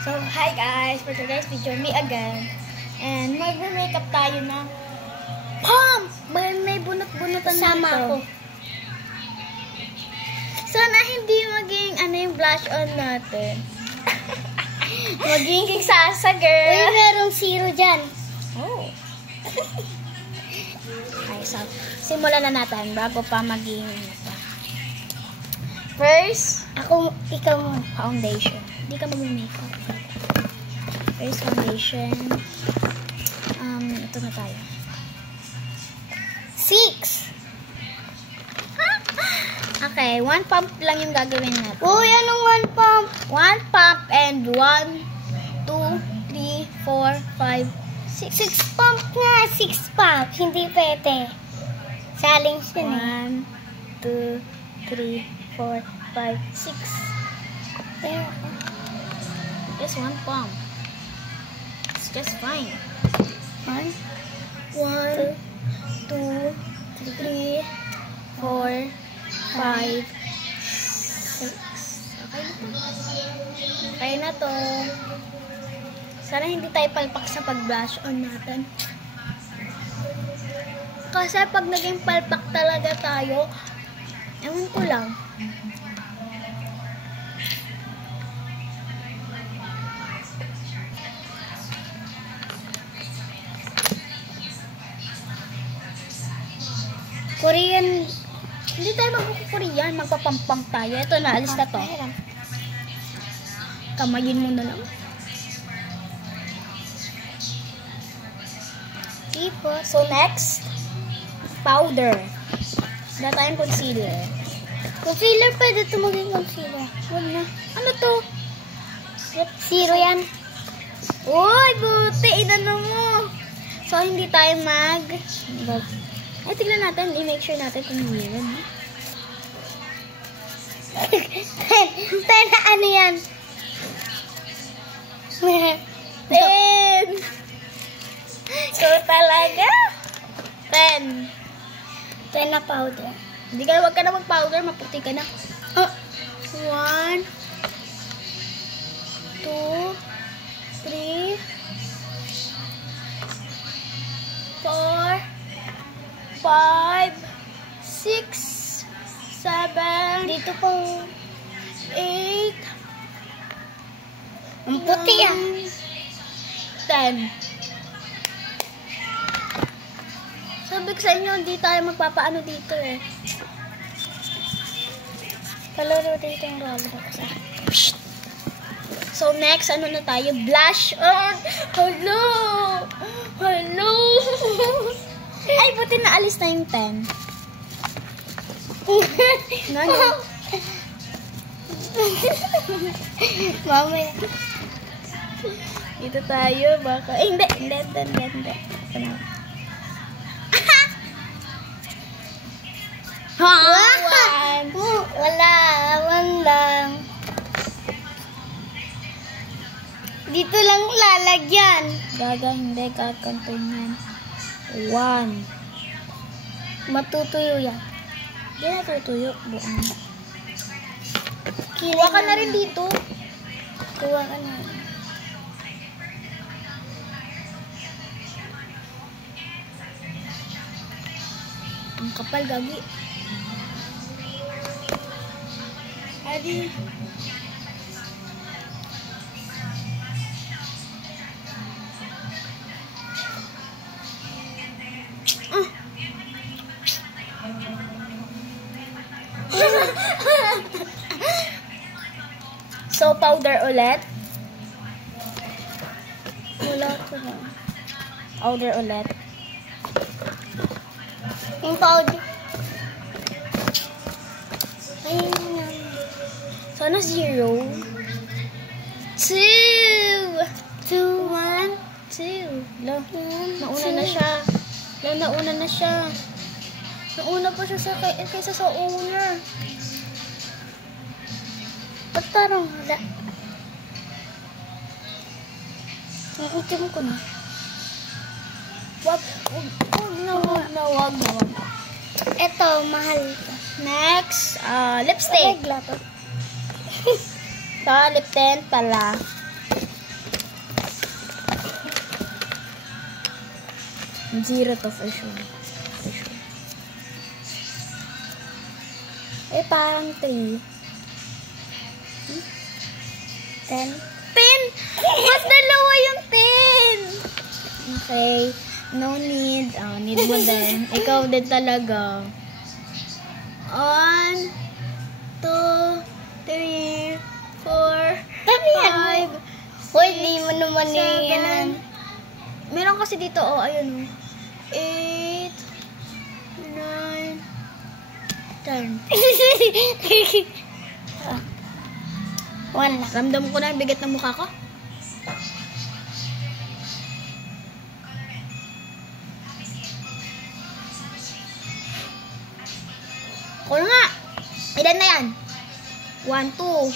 So, hi guys! For today's video, me again. And mag-makeup tayo na pump! May bunot-bunotan Sama ako. Sana hindi maging yung blush on natin. Maging kiksasa, girl. Uy, merong zero dyan. Oh. Okay, so, simulan na natin bago pa maging first, Ikaw mo. foundation. Hindi ka mag-makeup. First foundation. Ito na tayo. 6. Okay, 1 pump lang yung gagawin natin. Uy, anong 1 pump? 1 pump and 1, 2, 3, 4, 5, 6. 6 pump nga. 6 pump. Hindi pwede. Challenge yun 1, 2, 3, 4, 5, 6. Just 1 pump. It's just fine. 1, 2, 3, 4, 5, 6. Okay na to. Sana hindi tayo palpak sa pag-blush on natin. Kasi pag naging palpak talaga tayo, ewan ko lang. Korean. Hindi tayo magkukukurean, magpapampang tayo. Ito na, alis na to. Kamayin mo na lang. So next, powder. Wala tayong concealer. Concealer, pwede ito maging concealer. Huwag na. Ano to? Zero yan. Uy, buti. Inano mo. So, hindi tayo ay, tignan natin. I-make sure natin kung meron. 10 na ano yan? 10! So, talaga? 10. 10 na powder. Hindi ka, wag ka na mag-powder. Maputi ka na. 1, 2, 3, 4, 5, 6, 7, Dito pang 8, ang puti ah. 10. Sabi ko sa inyo, hindi tayo magpapaano dito eh. Kalaro dito yung roller. So next, ano na tayo? Blush on! Hello! Hello! Ay, buti na alis na yung 10. No. Mamaya. Dito tayo, baka. Eh, hindi. Ano? Ha! 1. Wala. 1 lang. Dito lang lalagyan. Gaga, hindi. Kakantoy yan. 1. Matutuyo yan. Hindi na tutuyo. Buong. Kuha Kuha ka na rin dito. Kuha ka na. Ang kapal, gagi. Adi. So, powder ulit. Wala ko na. Powder ulit. Yung powder. Ayun na. Sana 0. 2. 2, 1, 2. Lo, nauna na siya. Lo, nauna na siya. Nauna pa siya kaysa sa owner. Ba't parang wala? Ang itim ko na. Wag na. Ito, mahal ito. Next, lipstick. Regla to. Ito, lip tint pala. 0 to for sure. For sure. Eh, parang 3. 10. 10! Mas dalawa yung 10! Okay. No need. Oh, need mo din. Ikaw din talaga. 1, 2, 3, 4, Sabi yan. 5, Uy, di mo naman yan. 7. Meron kasi dito, oh, ayun, 8, 9, 10. 1 na. Ramdam ko na yung bigat ng mukha ko. Kung nga, ilan na yan? 1, 2,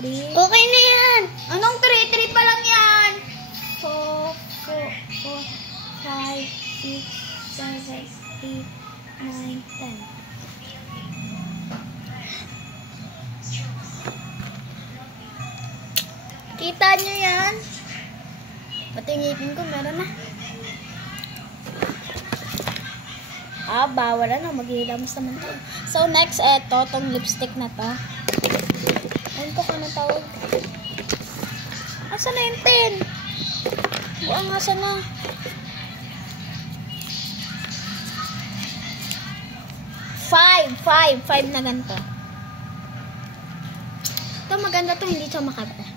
3. Okay na yan. Anong 3? 3 pa lang yan. 4, 5, 6, 7, 8, 9, 10. Kita nyo yan? Pati yung ngipin ko, meron na. Bawal na. Maghihilamos naman to. So, next, eto, tong lipstick na to. Ano to ka na tawag? Asa na yung 10? Buang asa na. 5 na ganito. Ito maganda to, hindi siya makapal.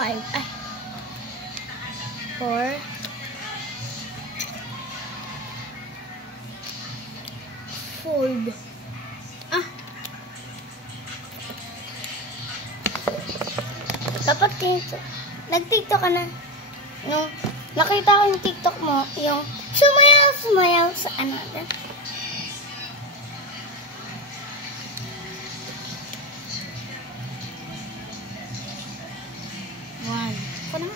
Ay. 4. 4. Dapat nag-TikTok ka na. No, nakita ko yung TikTok mo, yung sumayaw sa ano. Ako na.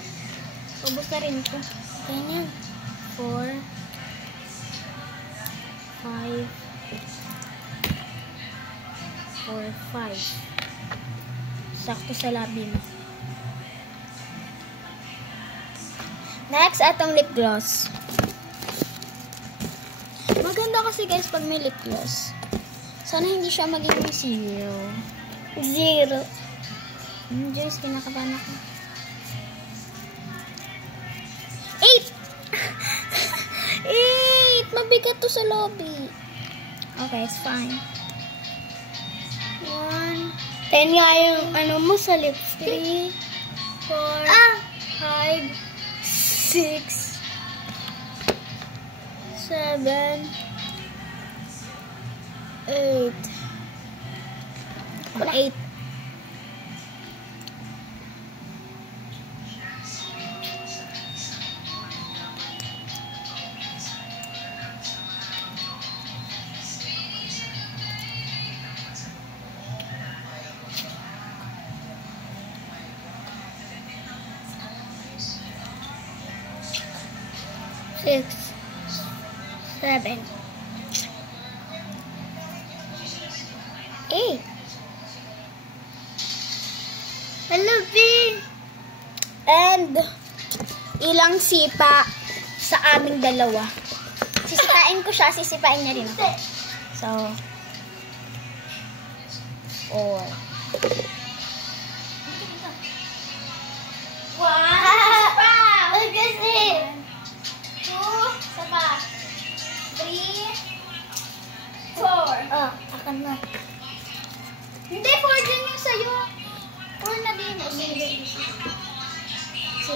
Ubus na rin ito. Ganyan. 4, 5. Sakto sa labi mo. Next, atong lip gloss. Maganda kasi guys pag may lip gloss. Sana hindi siya maging 0. 0. Joyce, kinakabahan ako. 8! Mabigat to sa lobby. Okay, it's fine. 1, 10 nga yung ano mo sa lipstick. 3, 4, 5, 6, 7, 8. 8. Six, 7, 8. Hello, B. And ilang sipa sa aming dalawa. Sisipain ko siya, sisipain niya rin ako. So, 4. Wow! Kasi. 2, sapa. 3, 4. Oh, akan na. Hindi, 4 din yung sa'yo. 4 na din. Sige. 7.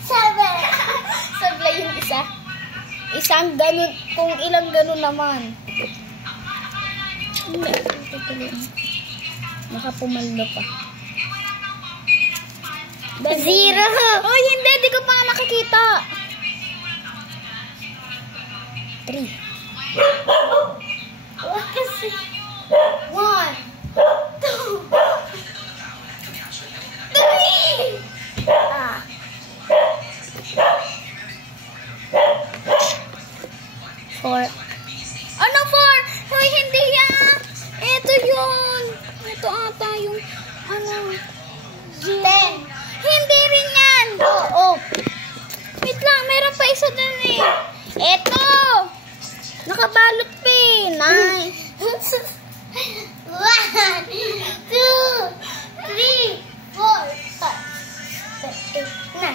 7. Sablay yung isa. Isang ganun, kung ilang ganun naman. Hindi. Nakapumaldo pa. 0. Oh, hindi. Di ko pa nga makikita. 3. Kasi. 1, 2, 3, 4, 5, 6, 7, 8, 9, 10. 4. Ano 4? Hoy, hindi yan. Ito yun. Ito ata yung, ano, 10. hindi rin yan. Oo. Wait lang, meron pa isa dun eh. Ito. Nakabalot pin. Ay. 1, 2, 3, 4, 5, 6, 7, 8, 9,